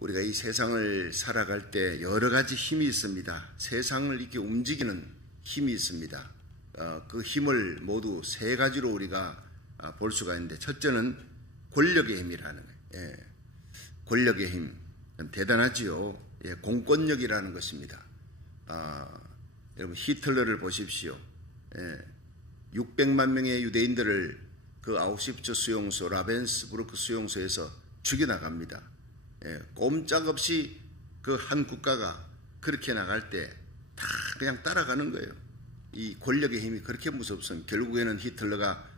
우리가 이 세상을 살아갈 때 여러 가지 힘이 있습니다. 세상을 이렇게 움직이는 힘이 있습니다. 그 힘을 모두 세 가지로 우리가 볼 수가 있는데, 첫째는 권력의 힘이라는 거예요. 예, 권력의 힘. 대단하지요. 예, 공권력이라는 것입니다. 여러분 히틀러를 보십시오. 예, 600만 명의 유대인들을 그 아우슈비츠 수용소, 라벤스부르크 수용소에서 죽여나갑니다. 예, 꼼짝없이 그 한 국가가 그렇게 나갈 때 다 그냥 따라가는 거예요. 이 권력의 힘이 그렇게 무섭습니다. 결국에는 히틀러가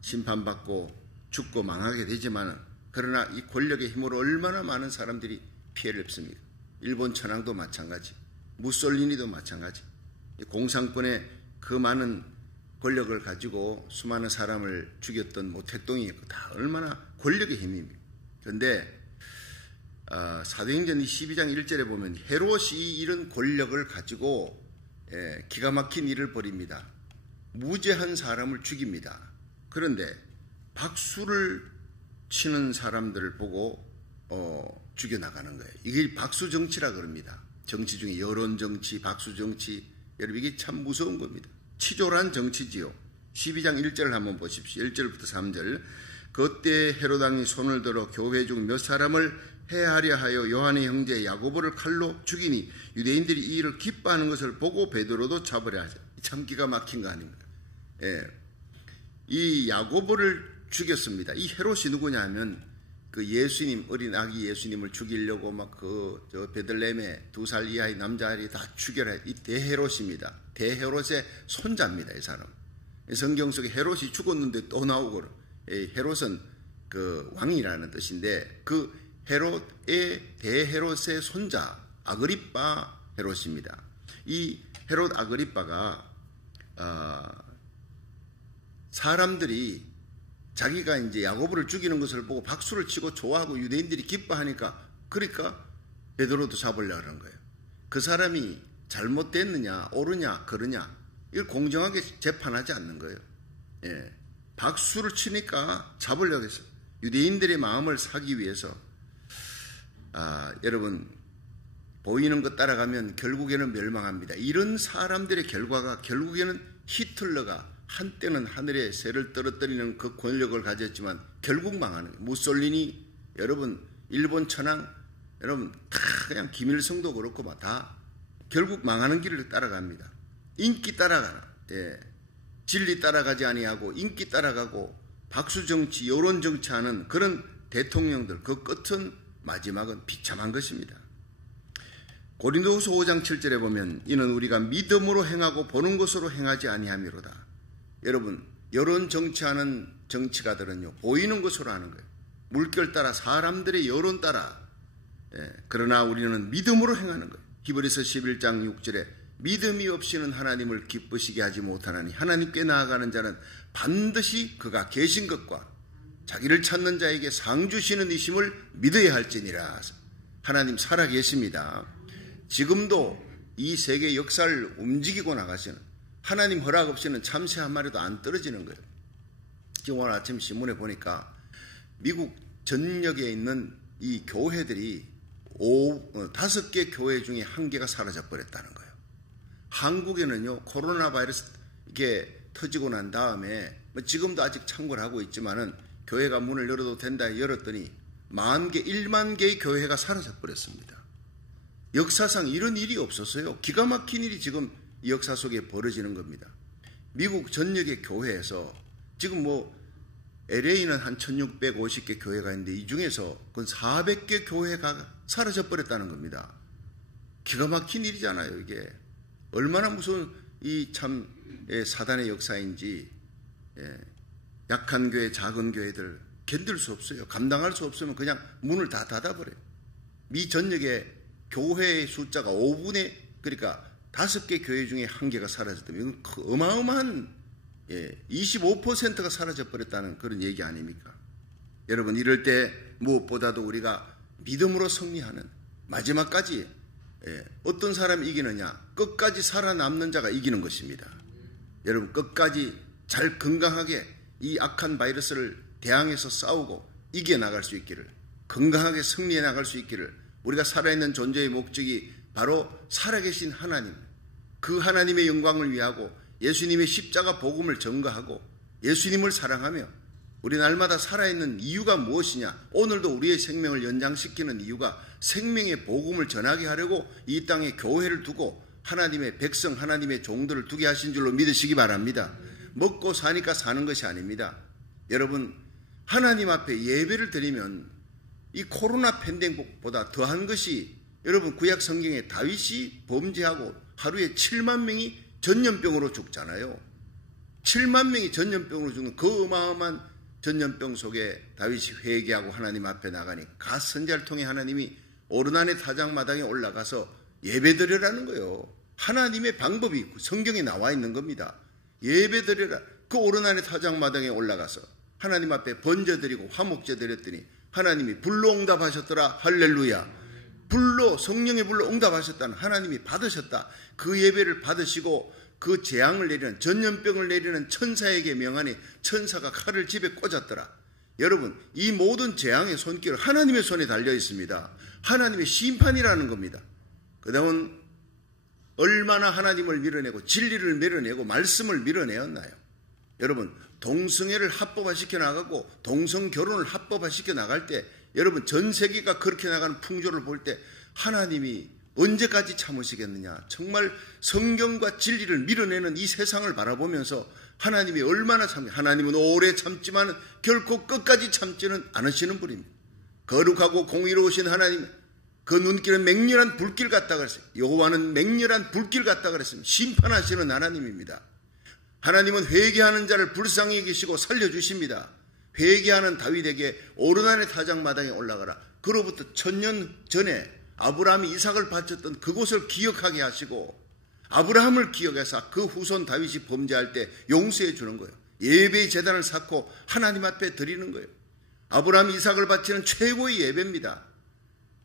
심판받고 죽고 망하게 되지만, 그러나 이 권력의 힘으로 얼마나 많은 사람들이 피해를 입습니까? 일본 천황도 마찬가지, 무솔리니도 마찬가지. 공산권의 그 많은 권력을 가지고 수많은 사람을 죽였던 모택동이 다 얼마나 권력의 힘입니다. 그런데 사도행전 12장 1절에 보면 헤롯이 이런 권력을 가지고 기가 막힌 일을 벌입니다. 무죄한 사람을 죽입니다. 그런데 박수를 치는 사람들을 보고 죽여나가는 거예요. 이게 박수정치라 그럽니다. 정치 중에 여론정치, 박수정치, 여러분 이게 참 무서운 겁니다. 치졸한 정치지요. 12장 1절을 한번 보십시오. 1절부터 3절. 그때 헤롯 왕이 손을 들어 교회 중 몇 사람을 해하려 하여 요한의 형제 야고보를 칼로 죽이니 유대인들이 이 일을 기뻐하는 것을 보고 베드로도 잡으려 하죠. 참 기가 막힌 거 아닙니까? 예. 이 야고보를 죽였습니다. 이 헤롯이 누구냐면 그 예수님, 어린 아기 예수님을 죽이려고 막 저 베들레헴에 2살 이하의 남자아이 다 죽여라. 이 대헤롯입니다. 대헤롯의 손자입니다. 이 사람. 성경 속에 헤롯이 죽었는데 또 나오고, 헤롯은 그 왕이라는 뜻인데, 그 헤롯의 대헤롯의 손자 아그리빠 헤롯입니다. 이 헤롯 아그리빠가 사람들이 자기가 이제 야고보를 죽이는 것을 보고 박수를 치고 좋아하고 유대인들이 기뻐하니까, 그러니까 베드로도 잡으려고 하는 거예요. 그 사람이 잘못됐느냐 옳으냐 그러냐 이걸 공정하게 재판하지 않는 거예요. 예. 박수를 치니까 잡으려고 했어요. 유대인들의 마음을 사기 위해서. 여러분 보이는 것 따라가면 결국에는 멸망합니다. 이런 사람들의 결과가 결국에는 히틀러가 한때는 하늘에 새를 떨어뜨리는 그 권력을 가졌지만 결국 망하는 거예요. 무솔리니, 여러분 일본 천황, 여러분 다 그냥 김일성도 그렇고 막 다 결국 망하는 길을 따라갑니다. 인기 따라가는, 진리 따라가지 아니하고 인기 따라가고 박수정치, 여론정치하는 그런 대통령들, 그 끝은 마지막은 비참한 것입니다. 고린도후서 5장 7절에 보면 이는 우리가 믿음으로 행하고 보는 것으로 행하지 아니함이로다. 여러분 여론 정치하는 정치가들은요 보이는 것으로 하는 거예요. 물결 따라, 사람들의 여론 따라. 그러나 우리는 믿음으로 행하는 거예요. 히브리서 11장 6절에 믿음이 없이는 하나님을 기쁘시게 하지 못하나니 하나님께 나아가는 자는 반드시 그가 계신 것과 자기를 찾는 자에게 상 주시는 이심을 믿어야 할지니라. 하나님 살아계십니다. 지금도 이 세계 역사를 움직이고 나가시는, 하나님 허락 없이는 참새 한 마리도 안 떨어지는 거예요. 지금 오늘 아침 신문에 보니까 미국 전역에 있는 이 교회들이 5개 교회 중에 1개가 사라져 버렸다는 거예요. 한국에는요 코로나 바이러스 이게 터지고 난 다음에 지금도 아직 창궐 하고 있지만은 교회가 문을 열어도 된다 열었더니 1만 개의 교회가 사라져 버렸습니다. 역사상 이런 일이 없었어요. 기가 막힌 일이 지금 이 역사 속에 벌어지는 겁니다. 미국 전역의 교회에서 지금 LA는 한 1650개 교회가 있는데 이 중에서 그 400개 교회가 사라져 버렸다는 겁니다. 기가 막힌 일이잖아요. 이게 얼마나 무서운 이 참 사단의 역사인지. 약한 교회, 작은 교회들 견딜 수 없어요. 감당할 수 없으면 그냥 문을 다 닫아버려요. 미 전역의 교회의 숫자가 5분의, 그러니까 5개 교회 중에 1개가 사라졌다면 이건 어마어마한 25%가 사라져버렸다는 그런 얘기 아닙니까? 여러분 이럴 때 무엇보다도 우리가 믿음으로 승리하는, 마지막까지 어떤 사람이 이기느냐, 끝까지 살아남는 자가 이기는 것입니다. 여러분 끝까지 잘 건강하게 이 악한 바이러스를 대항해서 싸우고 이겨나갈 수 있기를 건강하게 승리해 나갈 수 있기를, 우리가 살아있는 존재의 목적이 바로 살아계신 하나님, 그 하나님의 영광을 위하고 예수님의 십자가 복음을 전가하고 예수님을 사랑하며 우리 날마다 살아있는 이유가 무엇이냐? 오늘도 우리의 생명을 연장시키는 이유가 생명의 복음을 전하게 하려고 이 땅에 교회를 두고 하나님의 백성, 하나님의 종들을 두게 하신 줄로 믿으시기 바랍니다. 먹고 사니까 사는 것이 아닙니다. 여러분, 하나님 앞에 예배를 드리면 이 코로나 팬데믹보다 더한 것이, 여러분 구약 성경에 다윗이 범죄하고 하루에 7만 명이 전염병으로 죽잖아요. 7만 명이 전염병으로 죽는 그 어마어마한 전염병 속에 다윗이 회개하고 하나님 앞에 나가니 갓 선지자를 통해 하나님이 오르난의 타작마당에 올라가서 예배드리라는 거예요. 하나님의 방법이 성경에 나와 있는 겁니다. 예배드리라. 그 오르난의 타작마당에 올라가서 하나님 앞에 번제드리고 화목제 드렸더니 하나님이 불로 응답하셨더라. 할렐루야. 불로, 성령의 불로 응답하셨다는 하나님이 받으셨다. 그 예배를 받으시고 그 재앙을 내리는, 전염병을 내리는 천사에게 명하니 천사가 칼을 집에 꽂았더라. 여러분, 이 모든 재앙의 손길은 하나님의 손에 달려 있습니다. 하나님의 심판이라는 겁니다. 그 다음은 얼마나 하나님을 밀어내고 진리를 밀어내고 말씀을 밀어내었나요? 여러분, 동성애를 합법화시켜 나가고 동성결혼을 합법화시켜 나갈 때, 여러분 전 세계가 그렇게 나가는 풍조를 볼 때 하나님이 언제까지 참으시겠느냐? 정말 성경과 진리를 밀어내는 이 세상을 바라보면서 하나님이 얼마나 하나님은 오래 참지만 결코 끝까지 참지는 않으시는 분입니다. 거룩하고 공의로우신 하나님, 그 눈길은 맹렬한 불길 같다 그랬어요. 여호와는 맹렬한 불길 같다 그랬습니다. 심판하시는 하나님입니다. 하나님은 회개하는 자를 불쌍히 여기시고 살려주십니다. 회개하는 다윗에게 오르난의 타작마당에 올라가라. 그로부터 1000년 전에 아브라함이 이삭을 바쳤던 그곳을 기억하게 하시고 아브라함을 기억해서 그 후손 다윗이 범죄할 때 용서해 주는 거예요. 예배의 제단을 쌓고 하나님 앞에 드리는 거예요. 아브라함이 이삭을 바치는 최고의 예배입니다.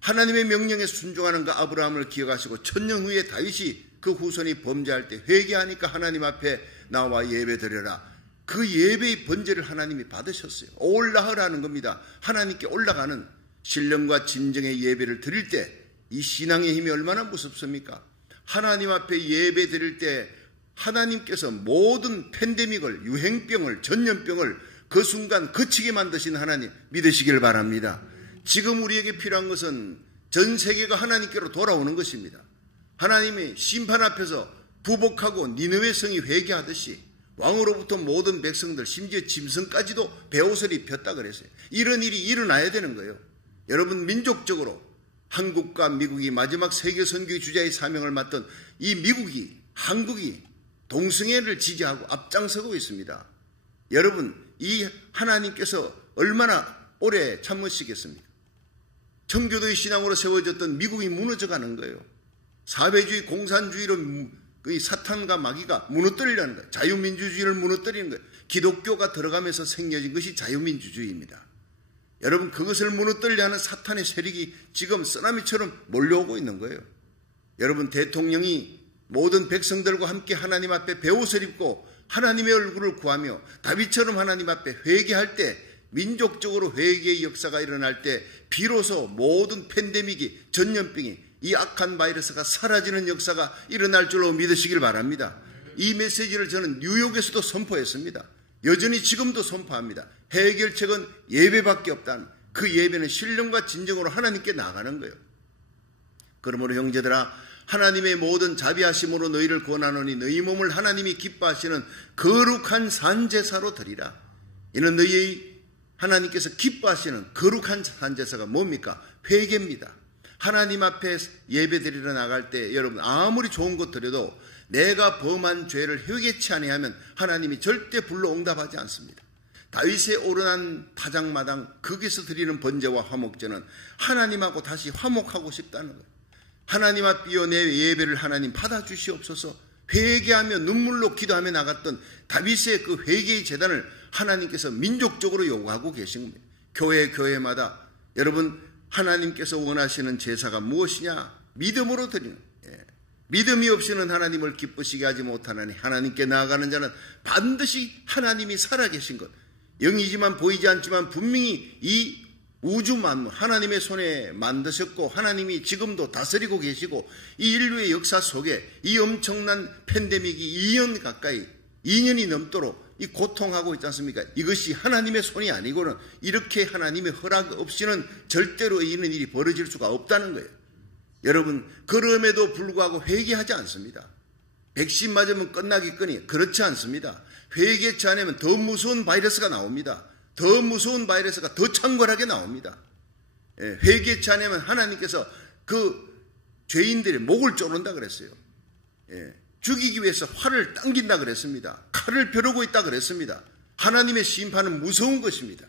하나님의 명령에 순종하는 그 아브라함을 기억하시고 1000년 후에 다윗이 그 후손이 범죄할 때 회개하니까 하나님 앞에 나와 예배 드려라. 그 예배의 번제를 하나님이 받으셨어요. 올라가라는 겁니다. 하나님께 올라가는 신령과 진정의 예배를 드릴 때 이 신앙의 힘이 얼마나 무섭습니까? 하나님 앞에 예배 드릴 때 하나님께서 모든 팬데믹을, 유행병을, 전염병을 그 순간 그치게 만드신 하나님 믿으시길 바랍니다. 지금 우리에게 필요한 것은 전 세계가 하나님께로 돌아오는 것입니다. 하나님이 심판 앞에서 부복하고 니느웨 성이 회개하듯이 왕으로부터 모든 백성들, 심지어 짐승까지도 베옷을 입혔다 그랬어요. 이런 일이 일어나야 되는 거예요. 여러분, 민족적으로 한국과 미국이 마지막 세계 선교의 주자의 사명을 맡던 이 미국이, 한국이 동성애를 지지하고 앞장서고 있습니다. 여러분, 이 하나님께서 얼마나 오래 참으시겠습니까? 청교도의 신앙으로 세워졌던 미국이 무너져가는 거예요. 사회주의, 공산주의로 이 사탄과 마귀가 무너뜨리려는 거예요. 자유민주주의를 무너뜨리는 거예요. 기독교가 들어가면서 생겨진 것이 자유민주주의입니다. 여러분, 그것을 무너뜨리려 하는 사탄의 세력이 지금 쓰나미처럼 몰려오고 있는 거예요. 여러분, 대통령이 모든 백성들과 함께 하나님 앞에 베옷을 입고 하나님의 얼굴을 구하며 다윗처럼 하나님 앞에 회개할 때, 민족적으로 회개의 역사가 일어날 때 비로소 모든 팬데믹이, 전염병이, 이 악한 바이러스가 사라지는 역사가 일어날 줄로 믿으시길 바랍니다. 이 메시지를 저는 뉴욕에서도 선포했습니다. 여전히 지금도 선포합니다. 해결책은 예배밖에 없다는, 그 예배는 신령과 진정으로 하나님께 나가는 거예요. 그러므로 형제들아, 하나님의 모든 자비하심으로 너희를 권하노니 너희 몸을 하나님이 기뻐하시는 거룩한 산제사로 드리라. 이는 너희 하나님께서 기뻐하시는 거룩한 산제사가 뭡니까? 회개입니다. 하나님 앞에 예배 드리러 나갈 때 여러분, 아무리 좋은 것 드려도 내가 범한 죄를 회개치 아니하면 하나님이 절대 불러 응답하지 않습니다. 다윗의 오르난 타작마당, 거기서 드리는 번제와 화목제는 하나님하고 다시 화목하고 싶다는 거예요. 하나님 앞이여 내 예배를 하나님 받아주시옵소서. 회개하며 눈물로 기도하며 나갔던 다윗의 그 회개의 제단을 하나님께서 민족적으로 요구하고 계신 겁니다. 교회마다 여러분, 하나님께서 원하시는 제사가 무엇이냐? 믿음으로 드리는, 믿음이 없이는 하나님을 기쁘시게 하지 못하나니 하나님께 나아가는 자는 반드시 하나님이 살아계신 것, 영이지만 보이지 않지만 분명히 이 우주 만물 하나님의 손에 만드셨고 하나님이 지금도 다스리고 계시고 이 인류의 역사 속에 이 엄청난 팬데믹이 2년 가까이 2년이 넘도록 이 고통하고 있지 않습니까? 이것이 하나님의 손이 아니고는 이렇게 하나님의 허락 없이는 절대로 이런 일이 벌어질 수가 없다는 거예요. 여러분, 그럼에도 불구하고 회개하지 않습니다. 백신 맞으면 끝나겠거니 그렇지 않습니다. 회개치 않으면 더 무서운 바이러스가 나옵니다. 더 무서운 바이러스가 더 창궐하게 나옵니다. 회개치 않으면 하나님께서 그 죄인들의 목을 조른다 그랬어요. 죽이기 위해서 활을 당긴다 그랬습니다. 칼을 벼르고 있다 그랬습니다. 하나님의 심판은 무서운 것입니다.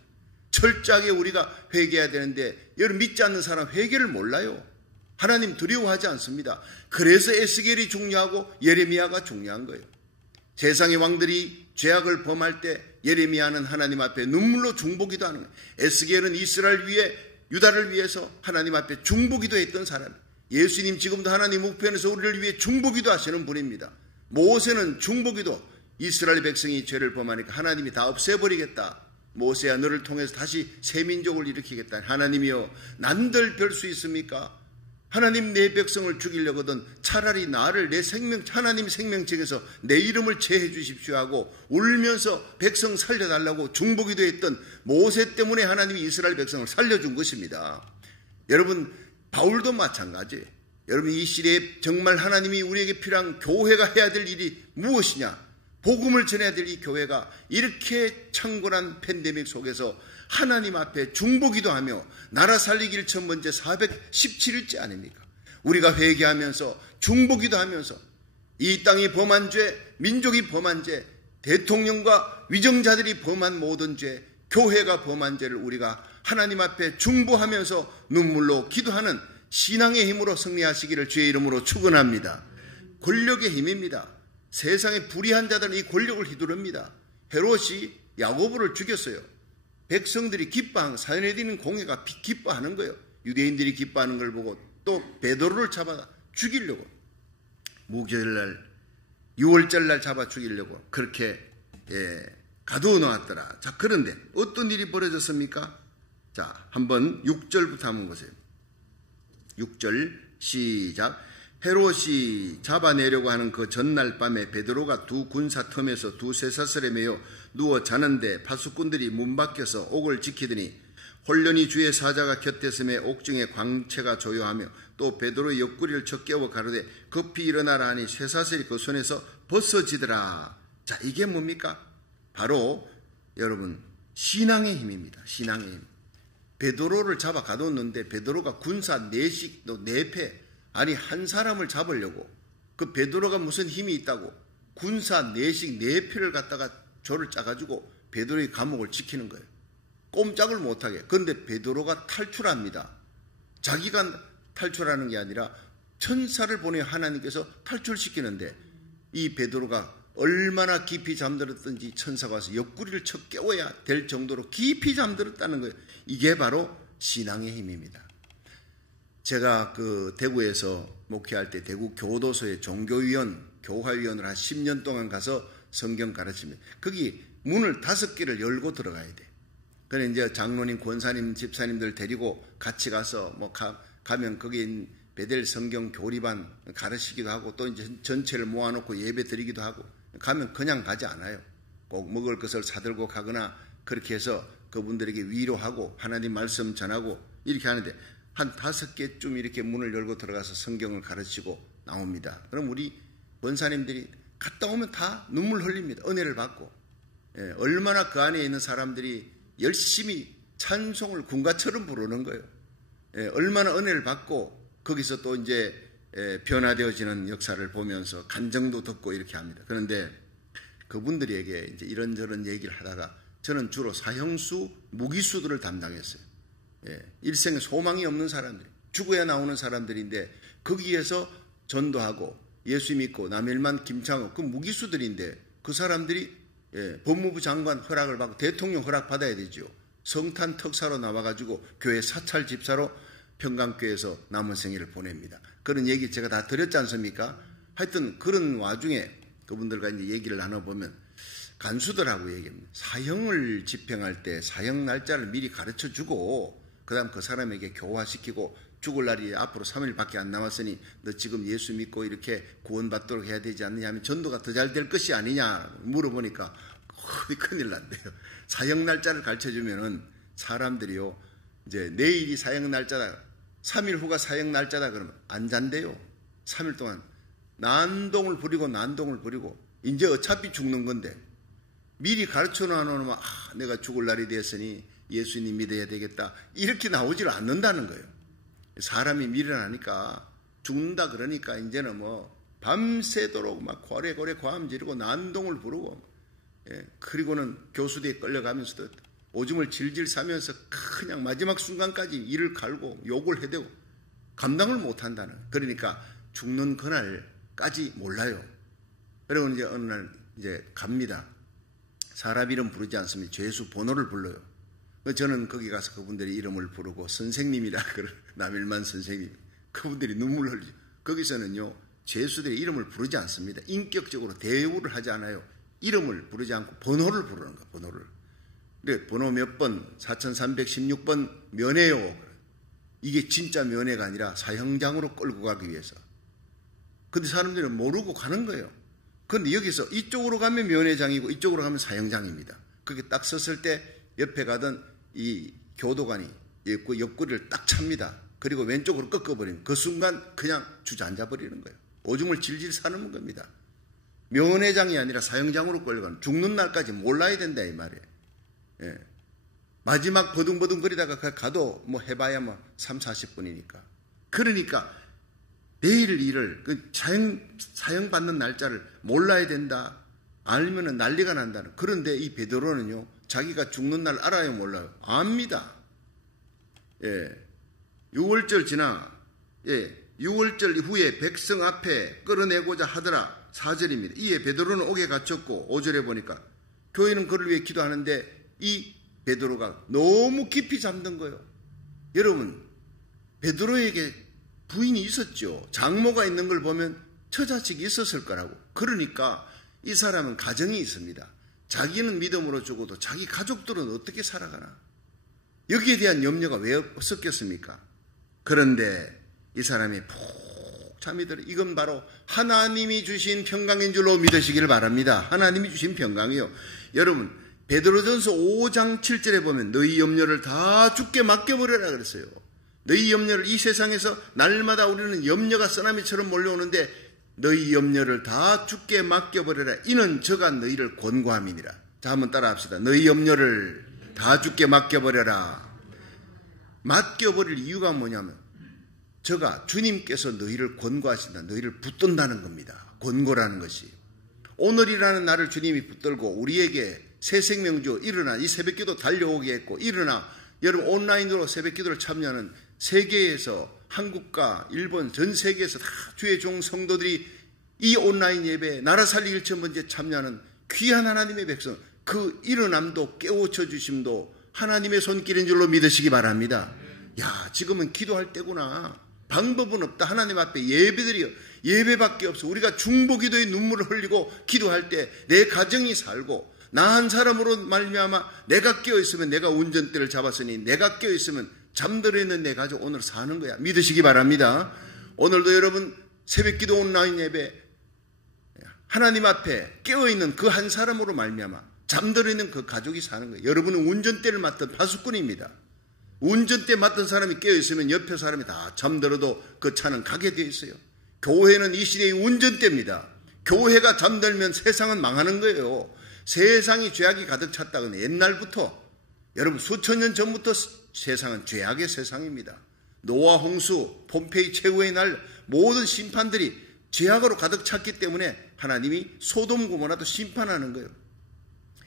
철저하게 우리가 회개해야 되는데 여러분 믿지 않는 사람 회개를 몰라요. 하나님 두려워하지 않습니다. 그래서 에스겔이 중요하고 예레미야가 중요한 거예요. 세상의 왕들이 죄악을 범할 때 예레미야는 하나님 앞에 눈물로 중보기도 하는 거예요. 에스겔은 이스라엘 위에 유다를 위해서 하나님 앞에 중보기도 했던 사람이에요. 예수님 지금도 하나님 우편에서 우리를 위해 중보기도 하시는 분입니다. 모세는 중보기도 이스라엘 백성이 죄를 범하니까 하나님이 다 없애버리겠다. 모세야 너를 통해서 다시 새 민족을 일으키겠다. 하나님이여 난들 별 수 있습니까? 하나님 내 백성을 죽이려거든 차라리 나를 내 생명 하나님 생명책에서 내 이름을 제해 주십시오 하고 울면서 백성 살려달라고 중보기도 했던 모세 때문에 하나님이 이스라엘 백성을 살려준 것입니다. 여러분 바울도 마찬가지예요. 여러분 이 시대에 정말 하나님이 우리에게 필요한 교회가 해야 될 일이 무엇이냐? 복음을 전해야 될 이 교회가 이렇게 창궐한 팬데믹 속에서 하나님 앞에 중보기도하며 나라 살리기를 첫 번째 417일째 아닙니까? 우리가 회개하면서 중보기도하면서 이 땅이 범한 죄, 민족이 범한 죄, 대통령과 위정자들이 범한 모든 죄, 교회가 범한 죄를 우리가 하나님 앞에 중보하면서 눈물로 기도하는 신앙의 힘으로 승리하시기를 주의 이름으로 축원합니다. 권력의 힘입니다. 세상의 불의한 자들은 이 권력을 휘두릅니다. 헤롯이 야고보를 죽였어요. 백성들이 기뻐하는 사내들인 공회가 기뻐하는 거예요. 유대인들이 기뻐하는 걸 보고 또 베드로를 잡아 죽이려고 무교절날 6월절날 잡아 죽이려고 그렇게 가두어 놓았더라. 자, 그런데 어떤 일이 벌어졌습니까? 자, 한번 6절부터 한번 보세요. 6절 시작. 헤롯이 잡아내려고 하는 그 전날 밤에 베드로가 두 군사 틈에서 두 쇠사슬에 매여 누워 자는데 파수꾼들이 문 밖에서 옥을 지키더니 홀련히 주의 사자가 곁에 옥중에 광채가 조요하며 또 베드로의 옆구리를 쳐 깨워 가로되 급히 일어나라 하니 쇠사슬이 그 손에서 벗어지더라. 자, 이게 뭡니까? 바로 여러분 신앙의 힘입니다. 신앙의 힘. 베드로를 잡아 가뒀는데 베드로가 군사 4식 또 4패 아니 한 사람을 잡으려고 그 베드로가 무슨 힘이 있다고 군사 4식 4패를 갖다가 조를 짜가지고 베드로의 감옥을 지키는 거예요. 꼼짝을 못하게. 그런데 베드로가 탈출합니다. 자기가 탈출하는 게 아니라 천사를 보내 하나님께서 탈출시키는데 이 베드로가 얼마나 깊이 잠들었든지 천사가 와서 옆구리를 쳐 깨워야 될 정도로 깊이 잠들었다는 거예요. 이게 바로 신앙의 힘입니다. 제가 그 대구에서 목회할 때 대구 교도소에 종교위원, 교화위원을 한 10년 동안 가서 성경 가르칩니다. 거기 문을 5개를 열고 들어가야 돼. 그래 이제 장로님, 권사님, 집사님들 데리고 같이 가서 뭐 가면 거기 베델 성경 교리반 가르치기도 하고 또 이제 전체를 모아놓고 예배 드리기도 하고 가면 그냥 가지 않아요. 꼭 먹을 것을 사들고 가거나 그렇게 해서 그분들에게 위로하고 하나님 말씀 전하고 이렇게 하는데 한 5개쯤 이렇게 문을 열고 들어가서 성경을 가르치고 나옵니다. 그럼 우리 권사님들이 갔다 오면 다 눈물 흘립니다. 은혜를 받고. 얼마나 그 안에 있는 사람들이 열심히 찬송을 군가처럼 부르는 거예요. 얼마나 은혜를 받고 거기서 또 이제 변화되어지는 역사를 보면서 간정도 듣고 이렇게 합니다. 그런데 그분들에게 이제 이런저런 얘기를 하다가 저는 주로 사형수, 무기수들을 담당했어요. 일생에 소망이 없는 사람들, 죽어야 나오는 사람들인데 거기에서 전도하고 예수 믿고 남일만, 김창호 그 무기수들인데 그 사람들이 법무부 장관 허락을 받고 대통령 허락 받아야 되죠. 성탄 특사로 나와가지고 교회 사찰 집사로 평강교회에서 남은 생애를 보냅니다. 그런 얘기 제가 다 드렸지 않습니까? 하여튼 그런 와중에 그분들과 이제 얘기를 나눠보면 간수들하고 얘기합니다. 사형을 집행할 때 사형 날짜를 미리 가르쳐주고 그 다음 그 사람에게 교화시키고 죽을 날이 앞으로 3일밖에 안 남았으니 너 지금 예수 믿고 이렇게 구원받도록 해야 되지 않느냐 하면 전도가 더 잘 될 것이 아니냐 물어보니까 큰일 난대요. 사형 날짜를 가르쳐주면은 사람들이요, 이제 내일이 사형 날짜다, 3일 후가 사형 날짜다 그러면 안 잔대요. 3일 동안 난동을 부리고 이제 어차피 죽는 건데 미리 가르쳐 놔놓으면 내가 죽을 날이 되었으니 예수님 믿어야 되겠다 이렇게 나오질 않는다는 거예요. 사람이 미련하니까 죽는다 그러니까 이제는 뭐 밤새도록 막 고래고래 고함 지르고 난동을 부르고, 그리고는 교수대에 끌려가면서도 오줌을 질질 싸면서 그냥 마지막 순간까지 이를 갈고 욕을 해대고 감당을 못한다는. 그러니까 죽는 그날까지 몰라요. 그리고 이제 어느 날 이제 갑니다. 사람 이름 부르지 않습니다. 죄수 번호를 불러요. 저는 거기 가서 그분들의 이름을 부르고 선생님이라 그런 남일만 선생님, 그분들이 눈물을 흘리죠. 거기서는요, 죄수들의 이름을 부르지 않습니다. 인격적으로 대우를 하지 않아요. 이름을 부르지 않고 번호를 부르는 거예요. 번호를. 근데 번호 몇 번, 4316번 면회요. 이게 진짜 면회가 아니라 사형장으로 끌고 가기 위해서. 근데 사람들은 모르고 가는 거예요. 근데 여기서 이쪽으로 가면 면회장이고 이쪽으로 가면 사형장입니다. 그렇게 딱 섰을 때 옆에 가던 이 교도관이 옆구리를 딱 찹니다. 그리고 왼쪽으로 꺾어버리는 그 순간 그냥 주저앉아 버리는 거예요. 오줌을 질질 싸는 겁니다. 면회장이 아니라 사형장으로 끌려가는, 죽는 날까지 몰라야 된다 이 말이에요. 마지막 버둥버둥거리다가 가도 뭐 해봐야 뭐 3, 40분이니까. 그러니까 내일 일을, 사형 받는 날짜를 몰라야 된다. 알면은 난리가 난다는. 그런데 이 베드로는요, 자기가 죽는 날 알아요, 몰라요? 압니다. 6월절 지나, 6월절 후에 백성 앞에 끌어내고자 하더라. 4절입니다. 이에 베드로는 옥에 갇혔고, 5절에 보니까 교회는 그를 위해 기도하는데 이 베드로가 너무 깊이 잠든 거예요. 여러분, 베드로에게 부인이 있었죠. 장모가 있는 걸 보면 처자식이 있었을 거라고. 그러니까 이 사람은 가정이 있습니다. 자기는 믿음으로 죽어도 자기 가족들은 어떻게 살아가나. 여기에 대한 염려가 왜 없었겠습니까? 그런데 이 사람이 푹 잠이 들어. 이건 바로 하나님이 주신 평강인 줄로 믿으시기를 바랍니다. 하나님이 주신 평강이요. 여러분, 베드로전서 5장 7절에 보면 너희 염려를 다 주께 맡겨버려라 그랬어요. 너희 염려를, 이 세상에서 날마다 우리는 염려가 쓰나미처럼 몰려오는데 너희 염려를 다 주께 맡겨버려라. 이는 저가 너희를 권고함이니라. 자, 한번 따라합시다. 너희 염려를 다 주께 맡겨버려라. 맡겨버릴 이유가 뭐냐면 저가, 주님께서 너희를 권고하신다. 너희를 붙든다는 겁니다. 권고라는 것이. 오늘이라는 날을 주님이 붙들고 우리에게 새 생명주 일어나, 이 새벽기도 달려오게 했고, 일어나 여러분 온라인으로 새벽기도를 참여하는 세계에서, 한국과 일본, 전 세계에서 다 주의 종 성도들이 이 온라인 예배에 나라 살리기 1,000번째 참여하는 귀한 하나님의 백성, 그 일어남도 깨우쳐 주심도 하나님의 손길인 줄로 믿으시기 바랍니다. 야, 지금은 기도할 때구나. 방법은 없다. 하나님 앞에 예배드려. 예배밖에 없어. 우리가 중보기도의 눈물을 흘리고 기도할 때 내 가정이 살고, 나 한 사람으로 말미암아 내가 깨어있으면, 내가 운전대를 잡았으니 내가 깨어있으면 잠들어 있는 내 가족 오늘 사는 거야. 믿으시기 바랍니다. 오늘도 여러분 새벽기도 온라인 예배, 하나님 앞에 깨어있는 그 한 사람으로 말미암아 잠들어 있는 그 가족이 사는 거예요. 여러분은 운전대를 맡은 파수꾼입니다. 운전대 맡은 사람이 깨어있으면 옆에 사람이 다 잠들어도 그 차는 가게 되어 있어요. 교회는 이 시대의 운전대입니다. 교회가 잠들면 세상은 망하는 거예요. 세상이 죄악이 가득 찼다고는 옛날부터, 여러분 수천 년 전부터 세상은 죄악의 세상입니다. 노아 홍수, 폼페이 최후의 날 모든 심판들이 죄악으로 가득 찼기 때문에 하나님이 소돔 고모라도 심판하는 거예요.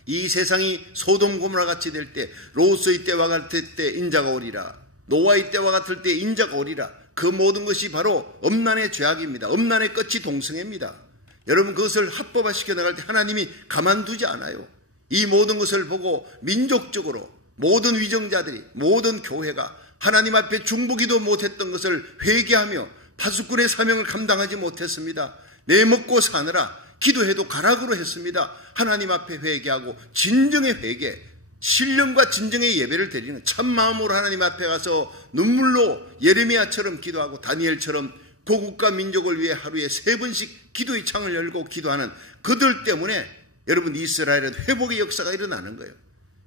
이 세상이 소돔 고모라 같이 될 때, 롯의 때와 같을 때 인자가 오리라. 노아의 때와 같을 때 인자가 오리라. 그 모든 것이 바로 엄난의 죄악입니다. 엄난의 끝이 동성애입니다. 여러분, 그것을 합법화시켜 나갈 때 하나님이 가만두지 않아요. 이 모든 것을 보고 민족적으로 모든 위정자들이, 모든 교회가 하나님 앞에 중보기도 못했던 것을 회개하며 파수꾼의 사명을 감당하지 못했습니다. 내 먹고 사느라 기도해도 가락으로 했습니다. 하나님 앞에 회개하고 진정의 회개, 신령과 진정의 예배를 드리는 참마음으로 하나님 앞에 가서 눈물로 예레미야처럼 기도하고 다니엘처럼 고국과 민족을 위해 하루에 3번씩 기도의 창을 열고 기도하는 그들 때문에 여러분 이스라엘은 회복의 역사가 일어나는 거예요.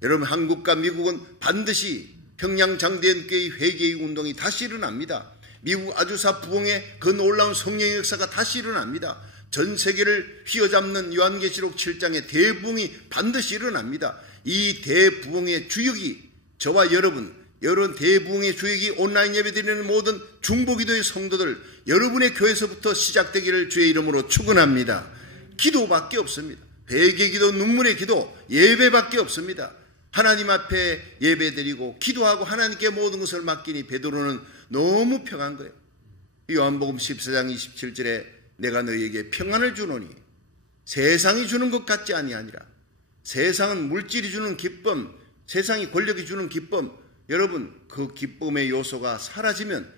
여러분 한국과 미국은 반드시 평양 장대연교회의 회개의 운동이 다시 일어납니다. 미국 아주사 부흥의 그 놀라운 성령의 역사가 다시 일어납니다. 전 세계를 휘어잡는 요한계시록 7장의 대부흥이 반드시 일어납니다. 이 대부흥의 주역이 저와 여러분 대부흥의 주역이 온라인 예배드리는 모든 중보기도의 성도들 여러분의 교회에서부터 시작되기를 주의 이름으로 축원합니다. 기도밖에 없습니다. 회개기도, 눈물의 기도, 예배밖에 없습니다. 하나님 앞에 예배드리고 기도하고 하나님께 모든 것을 맡기니 베드로는 너무 평한 거예요. 요한복음 14장 27절에 내가 너희에게 평안을 주노니 세상이 주는 것 같지 아니하니라. 세상은 물질이 주는 기쁨, 세상이 권력이 주는 기쁨, 여러분 그 기쁨의 요소가 사라지면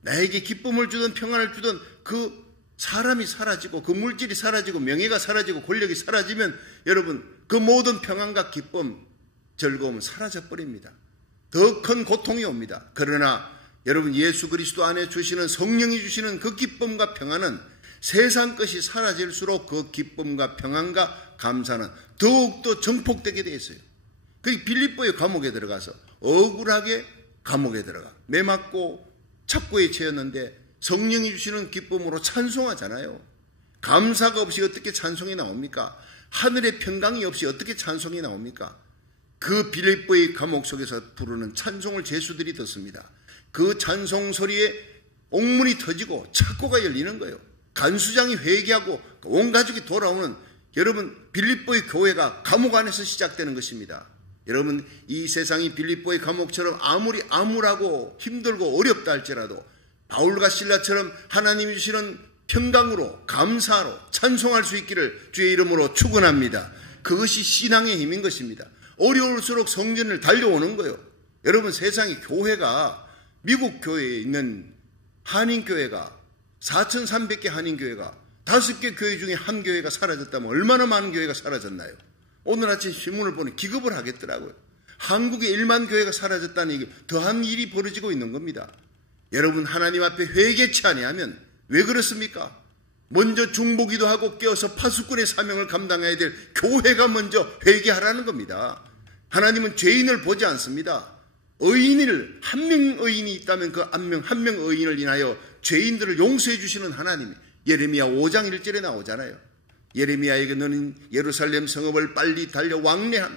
나에게 기쁨을 주든 평안을 주든 그 사람이 사라지고 그 물질이 사라지고 명예가 사라지고 권력이 사라지면 여러분 그 모든 평안과 기쁨, 즐거움은 사라져버립니다. 더 큰 고통이 옵니다. 그러나 여러분 예수 그리스도 안에 주시는 성령이 주시는 그 기쁨과 평안은 세상 것이 사라질수록 그 기쁨과 평안과 감사는 더욱더 증폭되게 되어 있어요. 그 빌립보의 감옥에 들어가서 억울하게 감옥에 들어가 매 맞고 착고에 채였는데 성령이 주시는 기쁨으로 찬송하잖아요. 감사가 없이 어떻게 찬송이 나옵니까? 하늘의 평강이 없이 어떻게 찬송이 나옵니까? 그 빌립보의 감옥 속에서 부르는 찬송을 제수들이 듣습니다. 그 찬송 소리에 옥문이 터지고 착고가 열리는 거예요. 간수장이 회개하고 온 가족이 돌아오는 여러분 빌립보의 교회가 감옥 안에서 시작되는 것입니다. 여러분 이 세상이 빌립보의 감옥처럼 아무리 암울하고 힘들고 어렵다 할지라도 바울과 실라처럼 하나님이 주시는 평강으로 감사로 찬송할 수 있기를 주의 이름으로 축원합니다. 그것이 신앙의 힘인 것입니다. 어려울수록 성전을 달려오는 거예요. 여러분 세상에 교회가 미국 교회에 있는 한인교회가 4,300개 한인교회가 5개 교회 중에 한 교회가 사라졌다면 얼마나 많은 교회가 사라졌나요? 오늘 아침 신문을 보니 기겁을 하겠더라고요. 한국에 1만 교회가 사라졌다는 얘기 더한 일이 벌어지고 있는 겁니다. 여러분 하나님 앞에 회개치 아니하면 왜 그렇습니까? 먼저 중보기도 하고 깨어서 파수꾼의 사명을 감당해야 될 교회가 먼저 회개하라는 겁니다. 하나님은 죄인을 보지 않습니다. 의인을 한 명 의인이 있다면 그 한 명 의인을 인하여 죄인들을 용서해 주시는 하나님. 예레미야 5장 1절에 나오잖아요. 예레미야에게 너는 예루살렘 성읍을 빨리 달려 왕래하며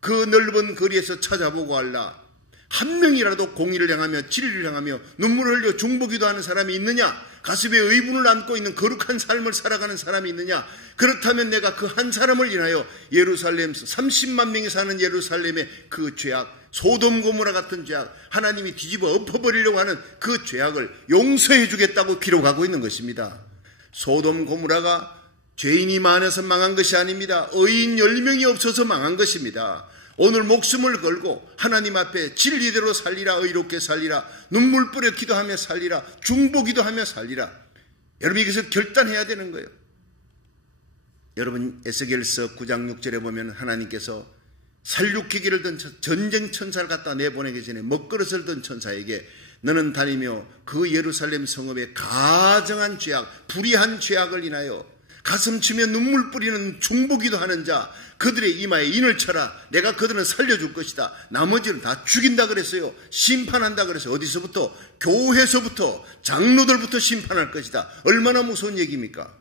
그 넓은 거리에서 찾아보고 알라. 한 명이라도 공의를 향하며 진리를 향하며 눈물을 흘려 중보기도 하는 사람이 있느냐? 가슴에 의분을 안고 있는 거룩한 삶을 살아가는 사람이 있느냐? 그렇다면 내가 그 한 사람을 인하여 예루살렘 30만 명이 사는 예루살렘의 그 죄악, 소돔 고모라 같은 죄악, 하나님이 뒤집어 엎어버리려고 하는 그 죄악을 용서해 주겠다고 기록하고 있는 것입니다. 소돔 고모라가 죄인이 많아서 망한 것이 아닙니다. 의인 10명이 없어서 망한 것입니다. 오늘 목숨을 걸고 하나님 앞에 진리대로 살리라, 의롭게 살리라, 눈물 뿌려 기도하며 살리라, 중보기도하며 살리라. 여러분 이것을 결단해야 되는 거예요. 여러분 에스겔서 9장 6절에 보면 하나님께서 살육기기를 든 전쟁 천사를 갖다 내보내기 전에 먹그릇을 든 천사에게 너는 다니며 그 예루살렘 성읍의 가정한 죄악, 불의한 죄악을 인하여 가슴치며 눈물 뿌리는 중보기도 하는 자 그들의 이마에 인을 쳐라. 내가 그들은 살려줄 것이다. 나머지는 다 죽인다 그랬어요. 심판한다 그랬어요. 어디서부터? 교회에서부터, 장로들부터 심판할 것이다. 얼마나 무서운 얘기입니까?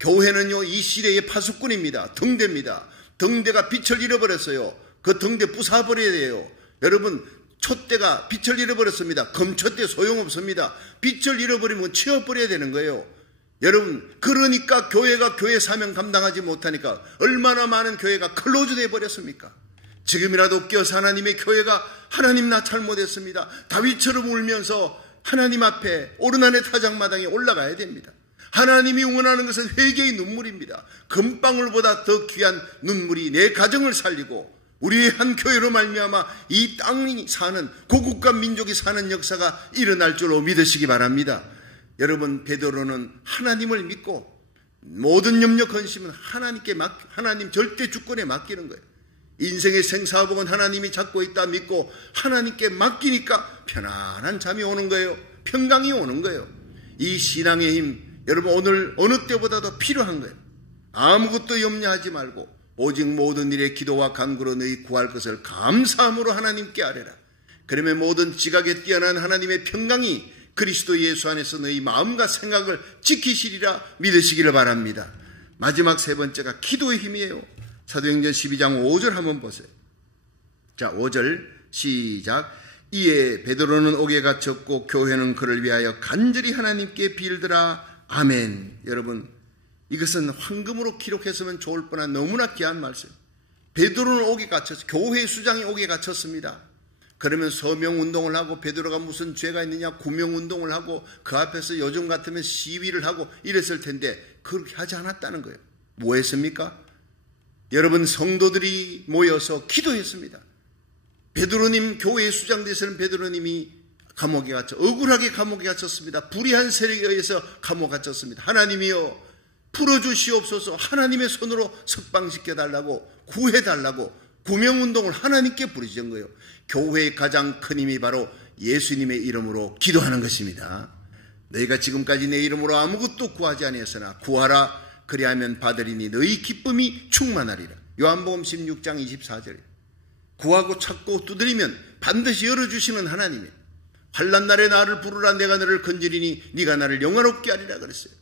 교회는요 이 시대의 파수꾼입니다. 등대입니다. 등대가 빛을 잃어버렸어요. 그 등대 부숴버려야 돼요. 여러분 촛대가 빛을 잃어버렸습니다. 검촛대 소용없습니다. 빛을 잃어버리면 치워버려야 되는 거예요. 여러분 그러니까 교회가 교회 사명 감당하지 못하니까 얼마나 많은 교회가 클로즈 돼 버렸습니까? 지금이라도 깨어서 하나님의 교회가 하나님 나 잘못했습니다. 다윗처럼 울면서 하나님 앞에 오르난의 타작마당에 올라가야 됩니다. 하나님이 응원하는 것은 회개의 눈물입니다. 금방울보다 더 귀한 눈물이 내 가정을 살리고 우리의 한 교회로 말미암아 이 땅이 사는 고국과 민족이 사는 역사가 일어날 줄로 믿으시기 바랍니다. 여러분 베드로는 하나님을 믿고 모든 염려 근심은 하나님께 하나님 절대 주권에 맡기는 거예요. 인생의 생사복은 하나님이 잡고 있다 믿고 하나님께 맡기니까 편안한 잠이 오는 거예요. 평강이 오는 거예요. 이 신앙의 힘, 여러분 오늘 어느 때보다도 필요한 거예요. 아무것도 염려하지 말고 오직 모든 일에 기도와 간구로 너희 구할 것을 감사함으로 하나님께 아뢰라. 그러면 모든 지각에 뛰어난 하나님의 평강이 그리스도 예수 안에서 너희 마음과 생각을 지키시리라 믿으시기를 바랍니다. 마지막 세 번째가 기도의 힘이에요. 사도행전 12장 5절 한번 보세요. 자, 5절 시작. 이에 베드로는 옥에 갇혔고 교회는 그를 위하여 간절히 하나님께 빌더라. 아멘. 여러분, 이것은 황금으로 기록했으면 좋을 뻔한 너무나 귀한 말씀. 베드로는 옥에 갇혔어요. 교회 수장이 옥에 갇혔습니다. 그러면 서명운동을 하고 베드로가 무슨 죄가 있느냐 구명운동을 하고 그 앞에서 요즘 같으면 시위를 하고 이랬을 텐데 그렇게 하지 않았다는 거예요. 뭐 했습니까? 여러분 성도들이 모여서 기도했습니다. 베드로님 교회의 수장 되시는 베드로님이 감옥에 갇혀 억울하게 감옥에 갇혔습니다. 불의한 세력에 의해서 감옥에 갇혔습니다. 하나님이여 풀어주시옵소서. 하나님의 손으로 석방시켜달라고 구해달라고 구명운동을 하나님께 부르신 거예요. 교회의 가장 큰 힘이 바로 예수님의 이름으로 기도하는 것입니다. 너희가 지금까지 내 이름으로 아무것도 구하지 아니했으나 구하라. 그리하면 받으리니 너희 기쁨이 충만하리라. 요한복음 16장 24절이에요. 구하고 찾고 두드리면 반드시 열어주시는 하나님이에요. 환난 날에 나를 부르라. 내가 너를 건지리니 네가 나를 영화롭게 하리라 그랬어요.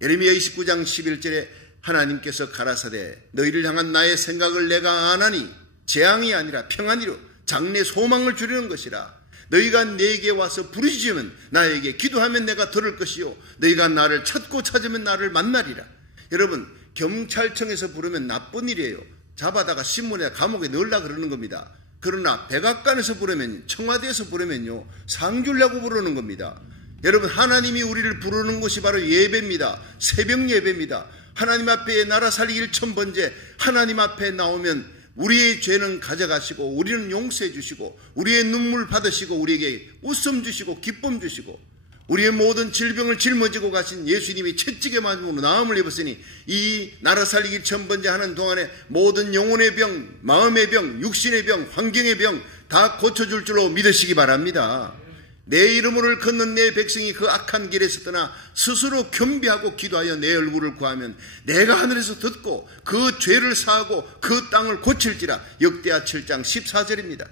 예레미야 29장 11절에 하나님께서 가라사대 너희를 향한 나의 생각을 내가 아나니 재앙이 아니라 평안이로 장래 소망을 주려는 것이라. 너희가 내게 와서 부르짖으면 나에게 기도하면 내가 들을 것이요 너희가 나를 찾고 찾으면 나를 만나리라. 여러분 경찰청에서 부르면 나쁜 일이에요. 잡아다가 신문에 감옥에 넣으려고 그러는 겁니다. 그러나 백악관에서 부르면 청와대에서 부르면요 상 주려고 부르는 겁니다. 여러분 하나님이 우리를 부르는 곳이 바로 예배입니다. 새벽 예배입니다. 하나님 앞에 나라 살리기 1000번째 하나님 앞에 나오면 우리의 죄는 가져가시고 우리는 용서해 주시고 우리의 눈물 받으시고 우리에게 웃음 주시고 기쁨 주시고 우리의 모든 질병을 짊어지고 가신 예수님이 채찍에 맞음으로 나음을 입었으니 이 나라 살리기 1000번째 하는 동안에 모든 영혼의 병, 마음의 병, 육신의 병, 환경의 병 다 고쳐줄 줄로 믿으시기 바랍니다. 내 이름을 걷는 내 백성이 그 악한 길에서 떠나 스스로 겸비하고 기도하여 내 얼굴을 구하면 내가 하늘에서 듣고 그 죄를 사하고 그 땅을 고칠지라. 역대하 7장 14절입니다.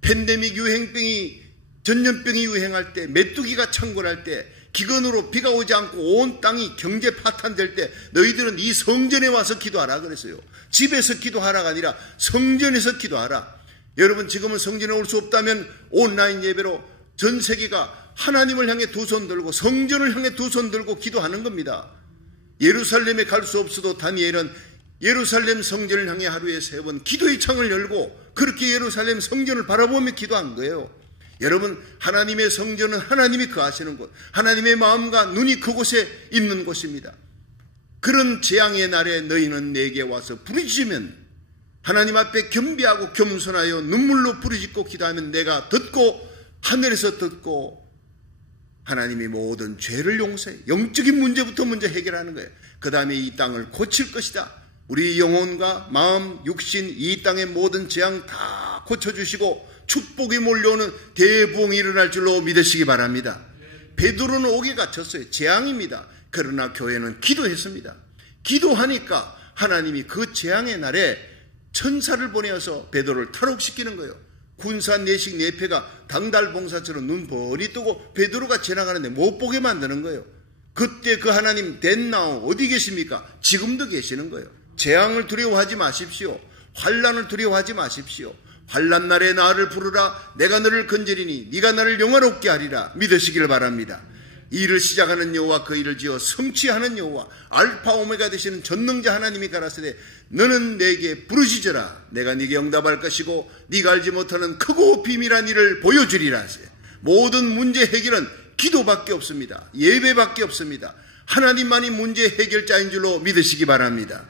팬데믹 유행병이 전염병이 유행할 때 메뚜기가 창궐할 때 기근으로 비가 오지 않고 온 땅이 경제 파탄될 때 너희들은 이 성전에 와서 기도하라 그랬어요. 집에서 기도하라가 아니라 성전에서 기도하라. 여러분 지금은 성전에 올 수 없다면 온라인 예배로 전 세계가 하나님을 향해 두 손 들고 성전을 향해 두 손 들고 기도하는 겁니다. 예루살렘에 갈 수 없어도 다니엘은 예루살렘 성전을 향해 하루에 3번 기도의 창을 열고 그렇게 예루살렘 성전을 바라보며 기도한 거예요. 여러분 하나님의 성전은 하나님이 거하시는 곳, 하나님의 마음과 눈이 그곳에 있는 곳입니다. 그런 재앙의 날에 너희는 내게 와서 부르짖으면 하나님 앞에 겸비하고 겸손하여 눈물로 부르짖고 기도하면 내가 듣고 하늘에서 듣고 하나님이 모든 죄를 용서해 영적인 문제부터 먼저 해결하는 거예요. 그 다음에 이 땅을 고칠 것이다. 우리 영혼과 마음, 육신, 이 땅의 모든 재앙 다 고쳐주시고 축복이 몰려오는 대부흥이 일어날 줄로 믿으시기 바랍니다. 베드로는 옥에 갇혔어요. 재앙입니다. 그러나 교회는 기도했습니다. 기도하니까 하나님이 그 재앙의 날에 천사를 보내어서 베드로를 탈옥시키는 거예요. 군사 내식 내패가 당달봉사처럼 눈 벌이 뜨고 베드로가 지나가는데 못 보게 만드는 거예요. 그때 그 하나님 덴나오 어디 계십니까? 지금도 계시는 거예요. 재앙을 두려워하지 마십시오. 환난을 두려워하지 마십시오. 환난 날에 나를 부르라. 내가 너를 건지리니 네가 나를 영화롭게 하리라. 믿으시기를 바랍니다. 이 일을 시작하는 여호와 그 일을 지어 성취하는 여호와 알파 오메가 되시는 전능자 하나님이 가라사대 너는 내게 부르짖어라. 내가 네게 응답할 것이고 네가 알지 못하는 크고 비밀한 일을 보여주리라 하세요. 모든 문제 해결은 기도밖에 없습니다. 예배밖에 없습니다. 하나님만이 문제 해결자인 줄로 믿으시기 바랍니다.